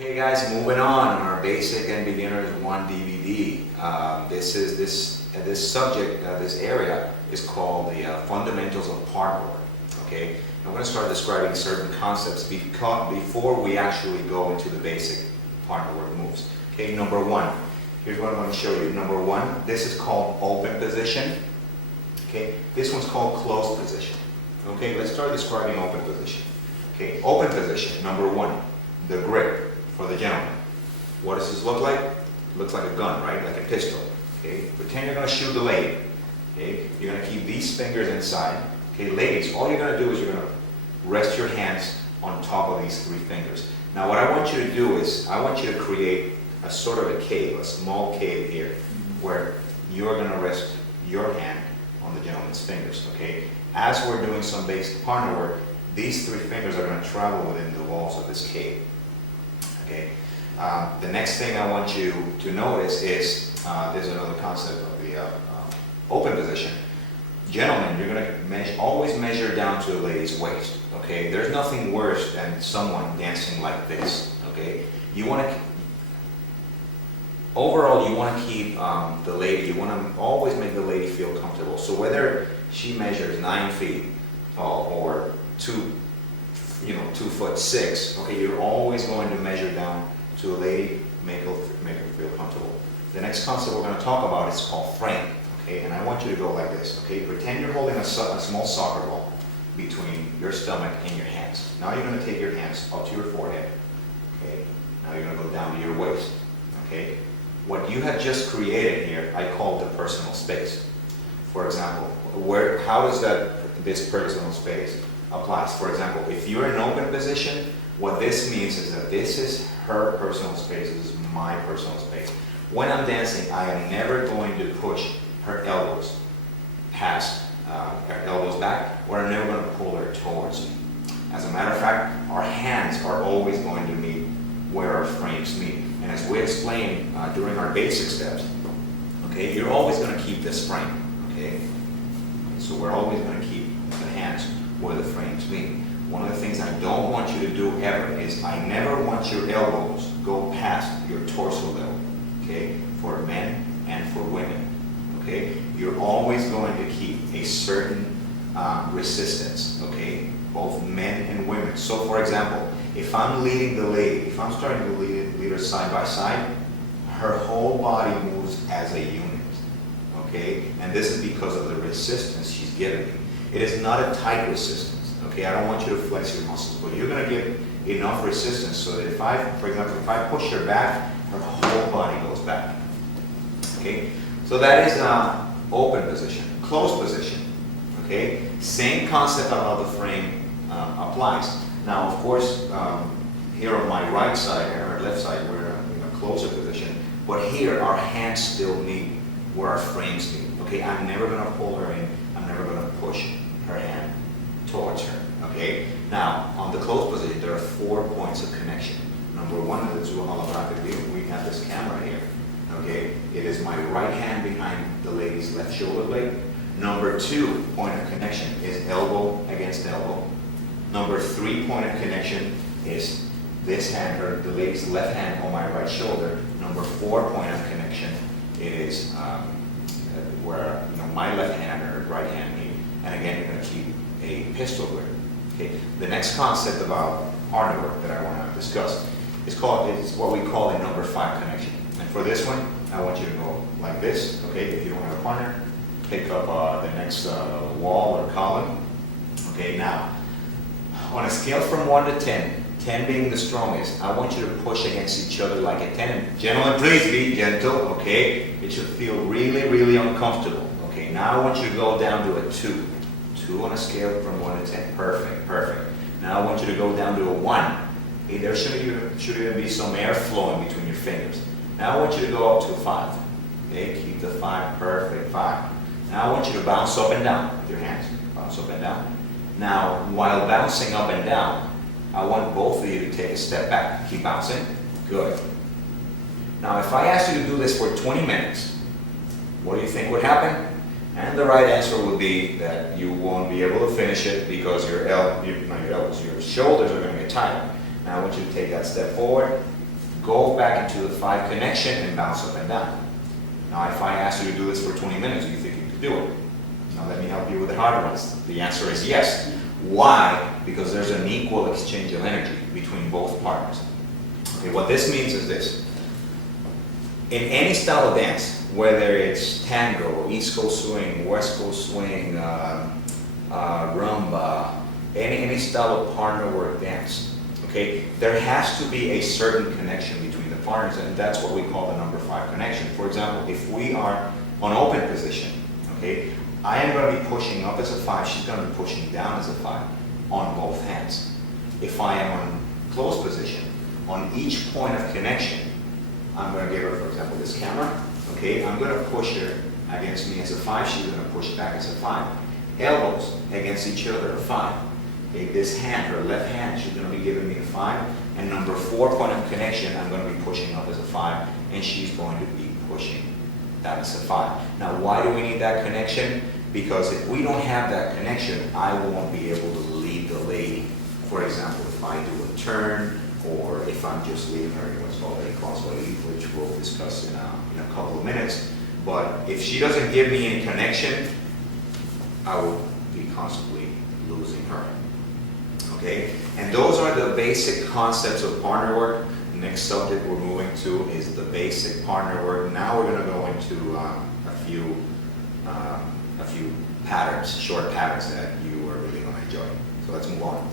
Okay guys, moving on our basic and beginners 1 DVD. This subject, this area is called the fundamentals of partnerwork. Okay, I'm going to start describing certain concepts before we actually go into the basic partnerwork moves. Okay, number one, here's what I'm going to show you. Number one, this is called open position. Okay, this one's called closed position. Okay, let's start describing open position. Okay, open position, number one, the grip for the gentleman. What does this look like? It looks like a gun, right? Like a pistol. Okay, pretend you're going to shoot the lady. Okay, you're going to keep these fingers inside. Okay, ladies, all you're going to do is you're going to rest your hands on top of these three fingers. Now what I want you to do is, I want you to create a sort of a cave, a small cave here, where you're going to rest your hand on the gentleman's fingers, okay? As we're doing some basic partner work, these three fingers are going to travel within the walls of this cave, okay? The next thing I want you to notice is, there's another concept of the open position. Gentlemen, you're going to always measure down to the lady's waist, okay? There's nothing worse than someone dancing like this, okay? You want to, overall, you want to keep the lady, you want to always make the lady feel comfortable. So whether she measures 9 feet tall or 2'6", okay, you're always going to measure down to a lady, make her feel comfortable. The next concept we're going to talk about is called frame. Okay, and I want you to go like this. Okay, pretend you're holding a small soccer ball between your stomach and your hands. Now you're going to take your hands up to your forehead. Okay, now you're going to go down to your waist. Okay, what you have just created here, I call the personal space. For example, how does this personal space applies? For example, if you're in open position, what this means is that this is her personal space. This is my personal space. When I'm dancing, I am never going to push her elbows past her elbows back, or I'm never going to pull her towards me. As a matter of fact, our hands are always going to meet where our frames meet. And as we explained during our basic steps, okay, you're always going to keep this frame, okay? So we're always going to keep the hands where the frames meet. One of the things I don't want you to do ever is I never want your elbows go past your torso level, okay? For men and for women. Okay, you're always going to keep a certain resistance, okay, both men and women. So for example, if I'm leading the lady, if I'm starting to lead her side by side, her whole body moves as a unit, okay, and this is because of the resistance she's giving me. It is not a tight resistance, okay, I don't want you to flex your muscles, but you're going to give enough resistance so that if I, for example, if I push her back, her whole body goes back, okay. So that is open position. Closed position, okay? Same concept of how the frame applies. Now, of course, here on my right side and our left side, we're in a closer position. But here, our hands still meet where our frames meet, okay? I'm never going to pull her in. I'm never going to push her hand towards her, okay? Now, on the closed position, there are 4 points of connection. Number one, let's do a holographic view. We have this camera here. Okay, it is my right hand behind the lady's left shoulder blade. Number 2 point of connection is elbow against elbow. Number 3 point of connection is this hand, or the lady's left hand on my right shoulder. Number 4 point of connection is where my left hand or right hand meet. And again, you're going to keep a pistol grip. Okay, the next concept about partner work that I want to discuss is what we call a number 5 connection. And for this one, I want you to go like this, okay? If you don't have a partner, pick up the next wall or column. Okay, now, on a scale from 1 to 10, 10 being the strongest, I want you to push against each other like a 10. Gentlemen, please be gentle, okay? It should feel really, really uncomfortable. Okay, now I want you to go down to a 2. 2 on a scale from 1 to 10. Perfect, perfect. Now I want you to go down to a 1. Okay, there should even be some air flowing between your fingers. Now I want you to go up to 5. Okay, keep the 5, perfect, 5. Now I want you to bounce up and down with your hands. Bounce up and down. Now, while bouncing up and down, I want both of you to take a step back. Keep bouncing. Good. Now, if I ask you to do this for 20 minutes, what do you think would happen? And the right answer would be that you won't be able to finish it because your shoulders are going to get tired. Now I want you to take that step forward, go back into the 5 connection and bounce up and down. Now, if I ask you to do this for 20 minutes, do you think you could do it? Now, let me help you with the hard ones. The answer is yes. Why? Because there's an equal exchange of energy between both partners. Okay, what this means is this. In any style of dance, whether it's tango, East Coast swing, West Coast swing, rumba, any style of partner work dance, okay, there has to be a certain connection between the partners, and that's what we call the number 5 connection. For example, if we are on open position, okay, I am going to be pushing up as a 5, she's going to be pushing down as a 5 on both hands. If I am on closed position, on each point of connection, I'm going to give her, for example, this camera, okay, I'm going to push her against me as a 5, she's going to push back as a 5. Elbows against each other, a 5. Okay, this hand, her left hand, she's going to be giving me a 5, and number 4 point of connection, I'm going to be pushing up as a 5, and she's going to be pushing down as a 5. Now, why do we need that connection? Because if we don't have that connection, I won't be able to lead the lady. For example, if I do a turn, or if I'm just leading her in what's called a crossway lead, which we'll discuss in a couple of minutes. But if she doesn't give me any connection, I will be constantly losing her. Okay? And those are the basic concepts of partner work. The next subject we're moving to is the basic partner work. Now we're going to go into a few patterns, short patterns that you are really going to enjoy. So let's move on.